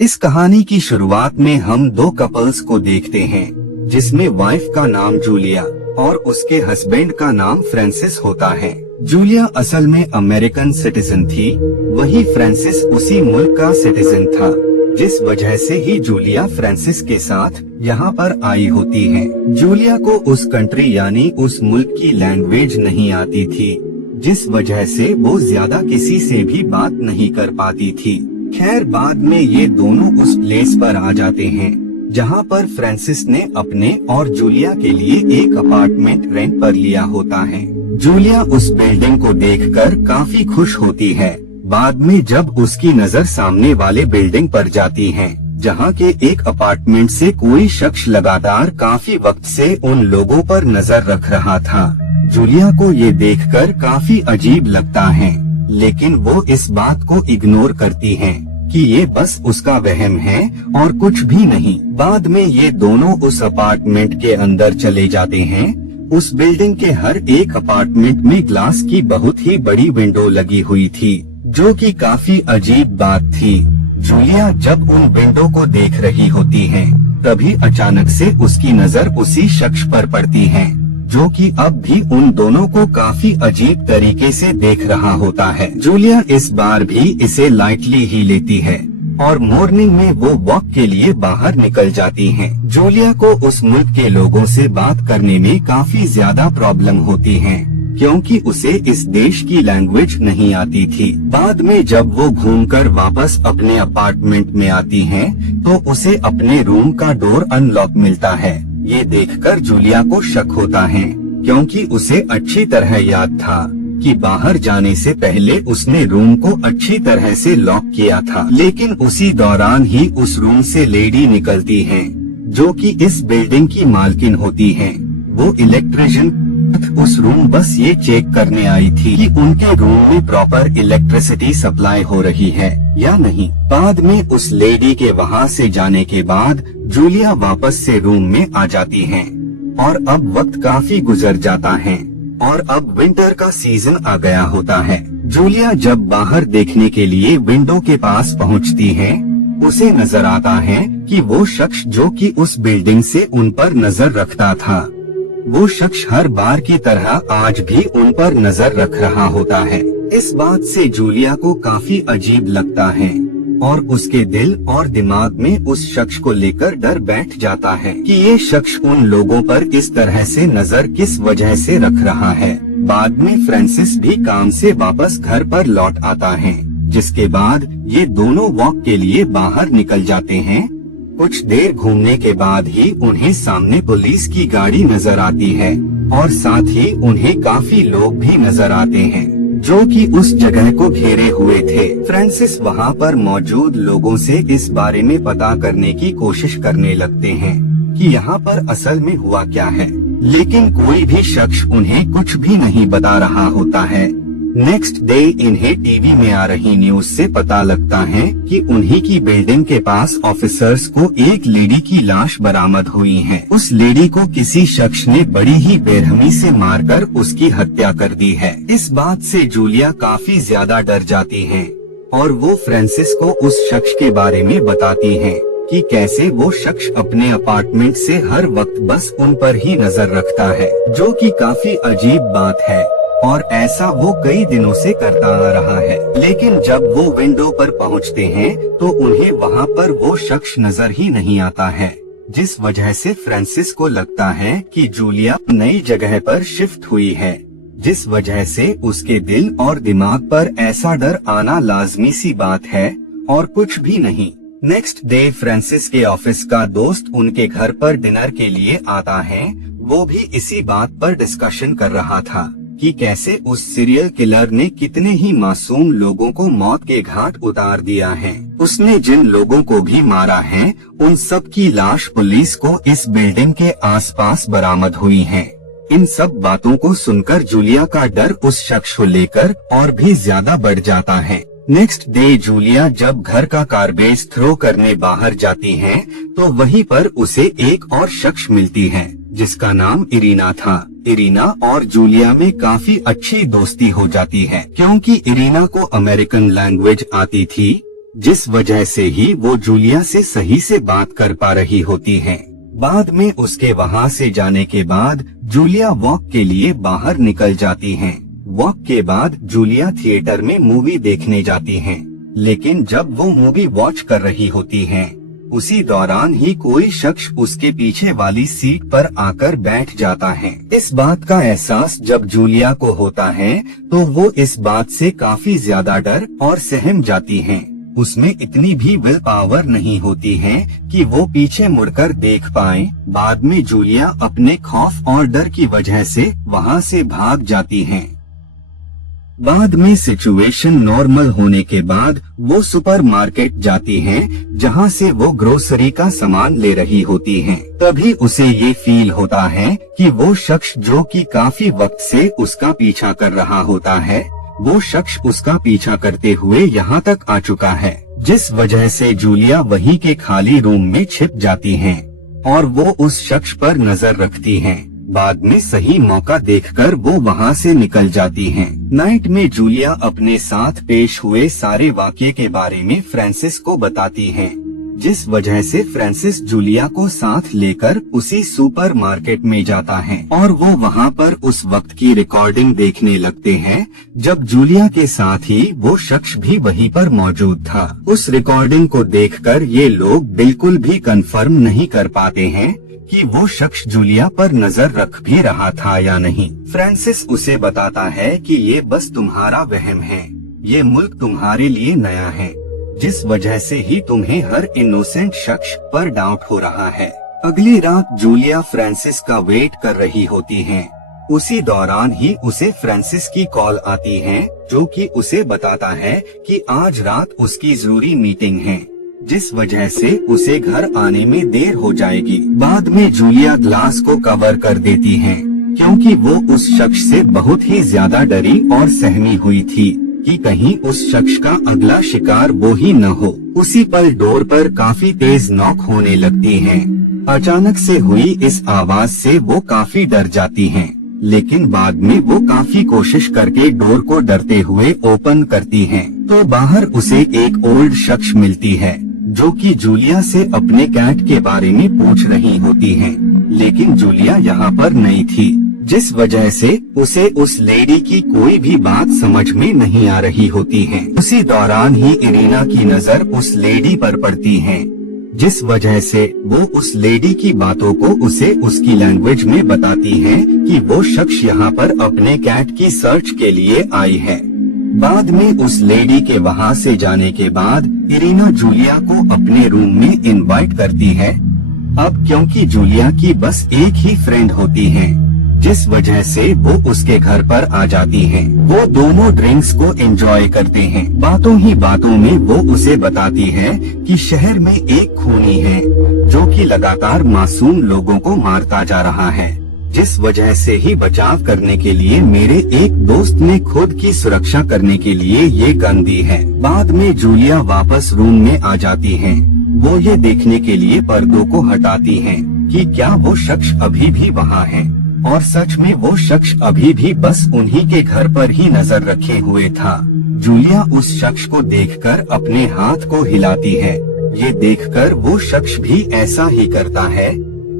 इस कहानी की शुरुआत में हम दो कपल्स को देखते हैं, जिसमें वाइफ का नाम जूलिया और उसके हस्बैंड का नाम फ्रांसिस होता है। जूलिया असल में अमेरिकन सिटीजन थी, वही फ्रांसिस उसी मुल्क का सिटीजन था, जिस वजह से ही जूलिया फ्रांसिस के साथ यहाँ पर आई होती है। जूलिया को उस कंट्री यानी उस मुल्क की लैंग्वेज नहीं आती थी, जिस वजह से वो ज्यादा किसी से भी बात नहीं कर पाती थी। खैर बाद में ये दोनों उस प्लेस पर आ जाते हैं, जहाँ पर फ्रांसिस ने अपने और जूलिया के लिए एक अपार्टमेंट रेंट पर लिया होता है। जूलिया उस बिल्डिंग को देखकर काफी खुश होती है। बाद में जब उसकी नजर सामने वाले बिल्डिंग पर जाती है, जहाँ के एक अपार्टमेंट से कोई शख्स लगातार काफी वक्त से उन लोगों पर नजर रख रहा था, जूलिया को ये देखकर काफी अजीब लगता है, लेकिन वो इस बात को इग्नोर करती है कि ये बस उसका वहम है और कुछ भी नहीं। बाद में ये दोनों उस अपार्टमेंट के अंदर चले जाते हैं। उस बिल्डिंग के हर एक अपार्टमेंट में ग्लास की बहुत ही बड़ी विंडो लगी हुई थी, जो कि काफी अजीब बात थी। जूलिया जब उन विंडो को देख रही होती है, तभी अचानक से उसकी नजर उसी शख्स पर पड़ती है, जो कि अब भी उन दोनों को काफी अजीब तरीके से देख रहा होता है। जूलिया इस बार भी इसे लाइटली ही लेती है और मॉर्निंग में वो वॉक के लिए बाहर निकल जाती हैं। जूलिया को उस मुल्क के लोगों से बात करने में काफी ज्यादा प्रॉब्लम होती है, क्योंकि उसे इस देश की लैंग्वेज नहीं आती थी। बाद में जब वो घूमकर वापस अपने अपार्टमेंट में आती है, तो उसे अपने रूम का डोर अनलॉक मिलता है। ये देखकर जूलिया को शक होता है, क्योंकि उसे अच्छी तरह याद था कि बाहर जाने से पहले उसने रूम को अच्छी तरह से लॉक किया था। लेकिन उसी दौरान ही उस रूम से लेडी निकलती है, जो कि इस बिल्डिंग की मालकिन होती है। वो इलेक्ट्रिशियन उस रूम बस ये चेक करने आई थी कि उनके रूम में प्रॉपर इलेक्ट्रिसिटी सप्लाई हो रही है या नहीं। बाद में उस लेडी के वहाँ से जाने के बाद जूलिया वापस से रूम में आ जाती है और अब वक्त काफी गुजर जाता है और अब विंटर का सीजन आ गया होता है। जूलिया जब बाहर देखने के लिए विंडो के पास पहुँचती है, उसे नजर आता है कि वो शख्स जो कि उस बिल्डिंग से उन पर नजर रखता था, वो शख्स हर बार की तरह आज भी उन पर नजर रख रहा होता है। इस बात से जूलिया को काफी अजीब लगता है और उसके दिल और दिमाग में उस शख्स को लेकर डर बैठ जाता है कि ये शख्स उन लोगों पर इस तरह से नजर किस वजह से रख रहा है। बाद में फ्रांसिस भी काम से वापस घर पर लौट आता है, जिसके बाद ये दोनों वॉक के लिए बाहर निकल जाते हैं। कुछ देर घूमने के बाद ही उन्हें सामने पुलिस की गाड़ी नजर आती है और साथ ही उन्हें काफी लोग भी नजर आते हैं, जो कि उस जगह को घेरे हुए थे। फ्रांसिस वहां पर मौजूद लोगों से इस बारे में पता करने की कोशिश करने लगते हैं कि यहाँ पर असल में हुआ क्या है, लेकिन कोई भी शख्स उन्हें कुछ भी नहीं बता रहा होता है। नेक्स्ट डे इन्हें टीवी में आ रही न्यूज से पता लगता है कि उन्हीं की बिल्डिंग के पास ऑफिसर्स को एक लेडी की लाश बरामद हुई है। उस लेडी को किसी शख्स ने बड़ी ही बेरहमी से मारकर उसकी हत्या कर दी है। इस बात से जूलिया काफी ज्यादा डर जाती है और वो फ्रांसिस को उस शख्स के बारे में बताती है कि कैसे वो शख्स अपने अपार्टमेंट से हर वक्त बस उन पर ही नजर रखता है, जो कि काफी अजीब बात है और ऐसा वो कई दिनों से करता आ रहा है। लेकिन जब वो विंडो पर पहुंचते हैं, तो उन्हें वहां पर वो शख्स नजर ही नहीं आता है, जिस वजह से फ्रांसिस को लगता है कि जूलिया नई जगह पर शिफ्ट हुई है, जिस वजह से उसके दिल और दिमाग पर ऐसा डर आना लाजमी सी बात है और कुछ भी नहीं। नेक्स्ट डे फ्रांसिस के ऑफिस का दोस्त उनके घर पर डिनर के लिए आता है। वो भी इसी बात पर डिस्कशन कर रहा था कि कैसे उस सीरियल किलर ने कितने ही मासूम लोगों को मौत के घाट उतार दिया है। उसने जिन लोगों को भी मारा है, उन सब की लाश पुलिस को इस बिल्डिंग के आसपास बरामद हुई है। इन सब बातों को सुनकर जूलिया का डर उस शख्स को लेकर और भी ज्यादा बढ़ जाता है। नेक्स्ट डे जूलिया जब घर का गार्बेज थ्रो करने बाहर जाती है, तो वहीं पर उसे एक और शख्स मिलती है, जिसका नाम इरीना था। इरीना और जूलिया में काफी अच्छी दोस्ती हो जाती है, क्योंकि इरीना को अमेरिकन लैंग्वेज आती थी। जिस वजह से ही वो जूलिया से सही से बात कर पा रही होती है। बाद में उसके वहाँ से जाने के बाद जूलिया वॉक के लिए बाहर निकल जाती हैं। वॉक के बाद जूलिया थिएटर में मूवी देखने जाती हैं, लेकिन जब वो मूवी वॉच कर रही होती हैं, उसी दौरान ही कोई शख्स उसके पीछे वाली सीट पर आकर बैठ जाता है। इस बात का एहसास जब जूलिया को होता है तो वो इस बात से काफी ज्यादा डर और सहम जाती हैं। उसमें इतनी भी विल पावर नहीं होती है कि वो पीछे मुड़कर देख पाए। बाद में जूलिया अपने खौफ और डर की वजह से वहाँ से भाग जाती हैं। बाद में सिचुएशन नॉर्मल होने के बाद वो सुपरमार्केट जाती हैं, जहाँ से वो ग्रोसरी का सामान ले रही होती हैं। तभी उसे ये फील होता है कि वो शख्स जो कि काफी वक्त से उसका पीछा कर रहा होता है, वो शख्स उसका पीछा करते हुए यहाँ तक आ चुका है, जिस वजह से जूलिया वहीं के खाली रूम में छिप जाती हैं और वो उस शख्स पर नजर रखती हैं। बाद में सही मौका देखकर वो वहाँ से निकल जाती हैं। नाइट में जूलिया अपने साथ पेश हुए सारे वाक़ये के बारे में फ्रांसिस को बताती हैं, जिस वजह से फ्रांसिस जूलिया को साथ लेकर उसी सुपरमार्केट में जाता है और वो वहाँ पर उस वक्त की रिकॉर्डिंग देखने लगते हैं जब जूलिया के साथ ही वो शख्स भी वहीं पर मौजूद था। उस रिकॉर्डिंग को देखकर ये लोग बिल्कुल भी कंफर्म नहीं कर पाते हैं कि वो शख्स जूलिया पर नजर रख भी रहा था या नहीं। फ्रांसिस उसे बताता है कि ये बस तुम्हारा वहम है, ये मुल्क तुम्हारे लिए नया है, जिस वजह से ही तुम्हें हर इनोसेंट शख्स पर डाउट हो रहा है। अगली रात जूलिया फ्रांसिस का वेट कर रही होती है। उसी दौरान ही उसे फ्रांसिस की कॉल आती है, जो कि उसे बताता है कि आज रात उसकी जरूरी मीटिंग है, जिस वजह से उसे घर आने में देर हो जाएगी। बाद में जूलिया ग्लास को कवर कर देती हैं, क्योंकि वो उस शख्स से बहुत ही ज्यादा डरी और सहमी हुई थी कि कहीं उस शख्स का अगला शिकार वो ही न हो। उसी पल डोर पर काफी तेज नॉक होने लगती है। अचानक से हुई इस आवाज से वो काफी डर जाती हैं, लेकिन बाद में वो काफी कोशिश करके डोर को डरते हुए ओपन करती हैं, तो बाहर उसे एक ओल्ड शख्स मिलती है, जो कि जूलिया से अपने कैट के बारे में पूछ रही होती हैं, लेकिन जूलिया यहाँ पर नहीं थी, जिस वजह से उसे उस लेडी की कोई भी बात समझ में नहीं आ रही होती है। उसी दौरान ही इरीना की नजर उस लेडी पर पड़ती है, जिस वजह से वो उस लेडी की बातों को उसे उसकी लैंग्वेज में बताती है कि वो शख्स यहाँ पर अपने कैट की सर्च के लिए आई है। बाद में उस लेडी के वहाँ से जाने के बाद इरीना जूलिया को अपने रूम में इनवाइट करती है। अब क्योंकि जूलिया की बस एक ही फ्रेंड होती है, जिस वजह से वो उसके घर पर आ जाती हैं। वो दोनों ड्रिंक्स को एंजॉय करते हैं। बातों ही बातों में वो उसे बताती है कि शहर में एक खूनी है जो कि लगातार मासूम लोगों को मारता जा रहा है, जिस वजह से ही बचाव करने के लिए मेरे एक दोस्त ने खुद की सुरक्षा करने के लिए ये गन दी है। बाद में जूलिया वापस रूम में आ जाती है। वो ये देखने के लिए पर्दों को हटाती है कि क्या वो शख्स अभी भी वहाँ है, और सच में वो शख्स अभी भी बस उन्हीं के घर पर ही नजर रखे हुए था। जूलिया उस शख्स को देखकर अपने हाथ को हिलाती है। ये देखकर वो शख्स भी ऐसा ही करता है।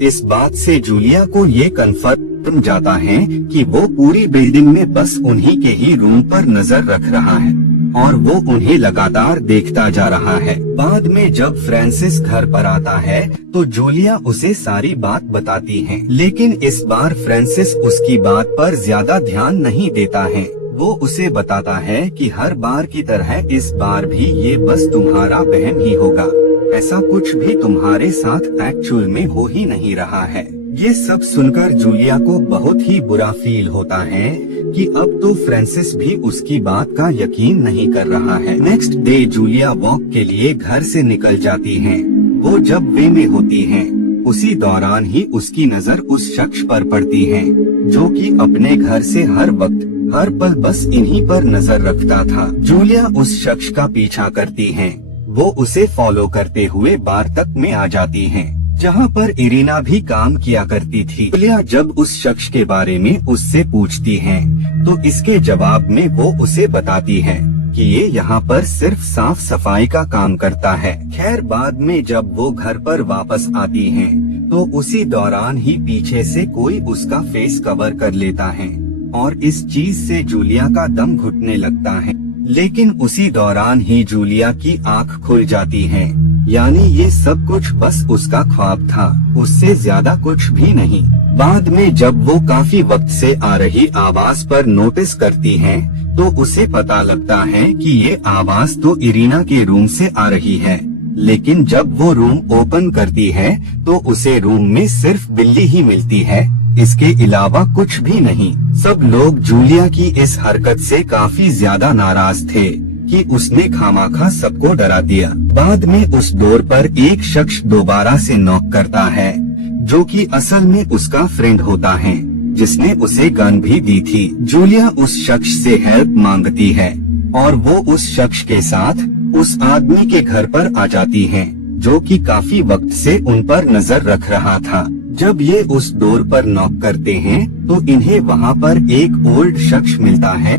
इस बात से जूलिया को ये कंफर्म जाता है कि वो पूरी बिल्डिंग में बस उन्हीं के ही रूम पर नजर रख रहा है और वो उन्हें लगातार देखता जा रहा है। बाद में जब फ्रांसिस घर पर आता है तो जूलिया उसे सारी बात बताती है, लेकिन इस बार फ्रांसिस उसकी बात पर ज्यादा ध्यान नहीं देता है। वो उसे बताता है कि हर बार की तरह इस बार भी ये बस तुम्हारा वहम ही होगा, ऐसा कुछ भी तुम्हारे साथ एक्चुअल में हो ही नहीं रहा है। ये सब सुनकर जूलिया को बहुत ही बुरा फील होता है कि अब तो फ्रांसिस भी उसकी बात का यकीन नहीं कर रहा है। नेक्स्ट डे जूलिया वॉक के लिए घर से निकल जाती हैं। वो जब वे में होती हैं, उसी दौरान ही उसकी नजर उस शख्स पर पड़ती है जो कि अपने घर से हर वक्त हर पल बस इन्हीं पर नजर रखता था। जूलिया उस शख्स का पीछा करती है। वो उसे फॉलो करते हुए बार तक में आ जाती हैं, जहाँ पर इरीना भी काम किया करती थी। जूलिया जब उस शख्स के बारे में उससे पूछती है तो इसके जवाब में वो उसे बताती है जबकि ये यहाँ पर सिर्फ साफ सफाई का काम करता है। खैर बाद में जब वो घर पर वापस आती हैं, तो उसी दौरान ही पीछे से कोई उसका फेस कवर कर लेता है और इस चीज से जूलिया का दम घुटने लगता है। लेकिन उसी दौरान ही जूलिया की आंख खुल जाती है, यानी ये सब कुछ बस उसका ख्वाब था, उससे ज्यादा कुछ भी नहीं। बाद में जब वो काफी वक्त से आ रही आवाज पर नोटिस करती है, तो उसे पता लगता है कि ये आवाज तो इरीना के रूम से आ रही है। लेकिन जब वो रूम ओपन करती है तो उसे रूम में सिर्फ बिल्ली ही मिलती है, इसके अलावा कुछ भी नहीं। सब लोग जूलिया की इस हरकत से काफी ज्यादा नाराज थे कि उसने खामाखा सबको डरा दिया। बाद में उस डोर पर एक शख्स दोबारा से नॉक करता है, जो कि असल में उसका फ्रेंड होता है, जिसने उसे गन भी दी थी। जूलिया उस शख्स से हेल्प मांगती है और वो उस शख्स के साथ उस आदमी के घर पर आ जाती है, जो कि काफी वक्त से उन पर नजर रख रहा था। जब ये उस डोर पर नॉक करते हैं तो इन्हें वहाँ पर एक ओल्ड शख्स मिलता है,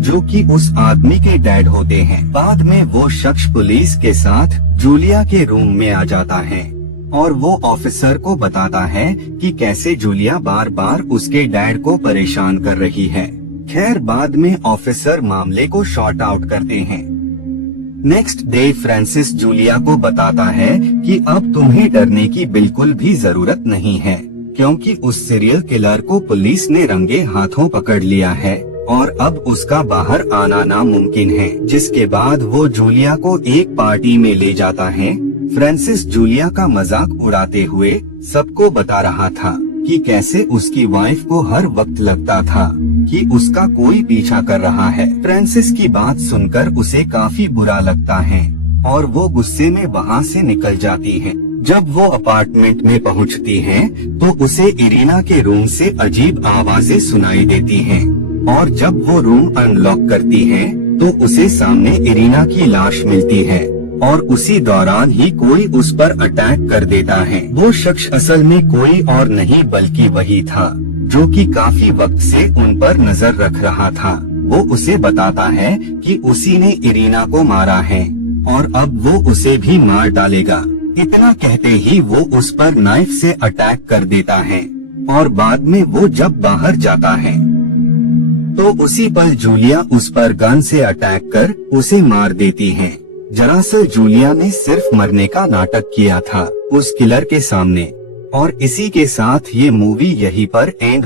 जो कि उस आदमी के डैड होते हैं। बाद में वो शख्स पुलिस के साथ जूलिया के रूम में आ जाता है और वो ऑफिसर को बताता है कि कैसे जूलिया बार बार उसके डैड को परेशान कर रही है। खैर बाद में ऑफिसर मामले को शॉर्ट आउट करते हैं। नेक्स्ट डे फ्रांसिस जूलिया को बताता है कि अब तुम्हें डरने की बिल्कुल भी जरूरत नहीं है, क्योंकि उस सीरियल किलर को पुलिस ने रंगे हाथों पकड़ लिया है और अब उसका बाहर आना नामुमकिन है। जिसके बाद वो जूलिया को एक पार्टी में ले जाता है। फ्रांसिस जूलिया का मजाक उड़ाते हुए सबको बता रहा था कि कैसे उसकी वाइफ को हर वक्त लगता था कि उसका कोई पीछा कर रहा है। फ्रांसिस की बात सुनकर उसे काफी बुरा लगता है और वो गुस्से में वहाँ से निकल जाती है। जब वो अपार्टमेंट में पहुँचती है तो उसे इरीना के रूम से अजीब आवाजें सुनाई देती हैं और जब वो रूम अनलॉक करती है तो उसे सामने इरीना की लाश मिलती है और उसी दौरान ही कोई उस पर अटैक कर देता है। वो शख्स असल में कोई और नहीं बल्कि वही था, जो कि काफी वक्त से उन पर नजर रख रहा था। वो उसे बताता है कि उसी ने इरीना को मारा है और अब वो उसे भी मार डालेगा। इतना कहते ही वो उस पर नाइफ से अटैक कर देता है और बाद में वो जब बाहर जाता है तो उसी पल जूलिया उस पर गन से अटैक कर उसे मार देती है। दरअसल जूलिया ने सिर्फ मरने का नाटक किया था उस किलर के सामने। और इसी के साथ ये मूवी यहीं पर एंड